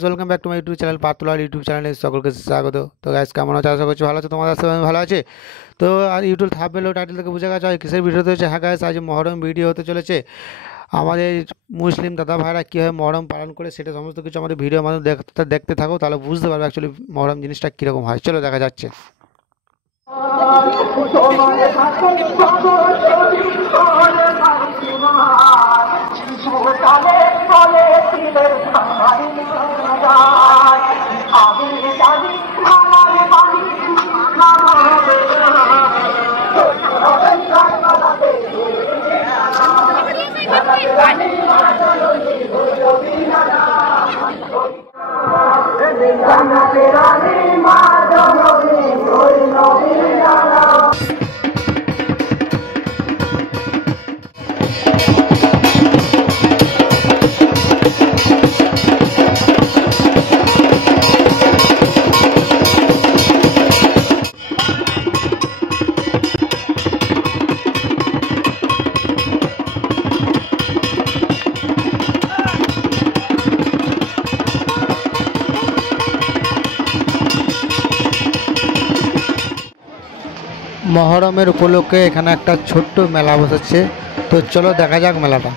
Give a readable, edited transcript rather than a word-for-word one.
Guys, welcome back to my YouTube channel পাতুলার YouTube চ্যানেলে সকলকে স্বাগত। তো গাইস, কেমন আছো? আশা করছি ভালো আছে, তোমাদের সাথে আমি ভালো আছি। তো আর ইউটিউব থাম্বনেল ও টাইটেল থেকে বুঝে গেছো কিসের ভিডিও হচ্ছে। হ্যাঁ গাইস, আজ মহরম ভিডিও হতে চলেছে। আমাদের মুসলিম দাদা ভাইরা কীভাবে মহরম পালন করে সেটা সমস্ত কিছু আমাদের ভিডিওর মাধ্যমে দেখতে থাকো, তাহলে বুঝতে পারবে অ্যাকচুয়ালি মহরম জিনিসটা কীরকম হয়। চলো দেখা যাচ্ছে। মহরমের উপলক্ষে এখানে একটা ছোট্ট মেলা বসেছে, তো চলো দেখা যাক মেলাটা।